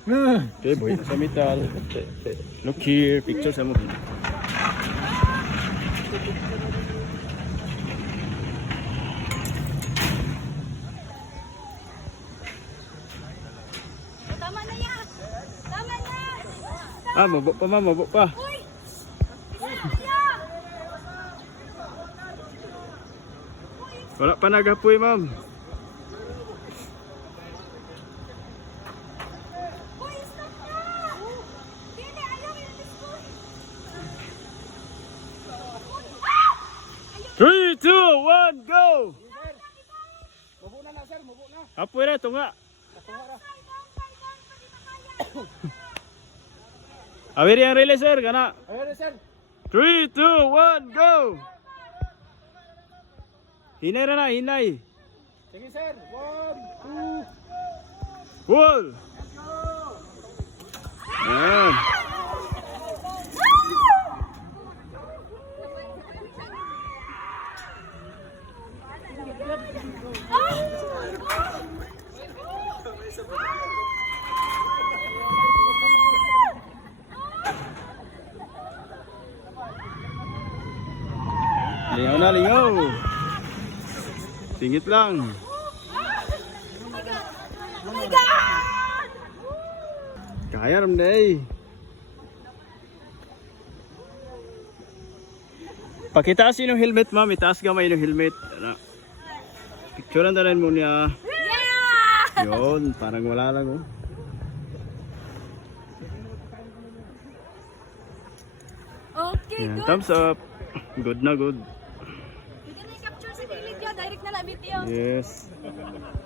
Okay, buhay na sa metal. Look here, picture sa mo. Tama na yan! Tama na! Ah, mabuk pa ma'am, mabuk pa. Uy! Isa na yan! Wala pa nagapoy ma'am. Uy, stop na! Dili, ayaw yung discourse! 3, 2, 1, go! Mabuk na sir, mabuk na. Apoy na, tunga. Awiri ang relay sir, kana. Ayun sir. 3, 2, 1, go! Hinay na na, hinay. Sige sir. 1, 2. Wall! Ayan. Lingaw na, lingaw. Singit lang. Oh my God! Kaya ram na eh. Pakitaas yun yung helmet ma'am, itaas gamay yung helmet. Picturean na rin mo niya. Yeah! Yun, parang wala lang oh. Okay, Yan, good. thumbs up. Good na good. Pwede na i-capture si Philip yun. Direct na na video. Yes.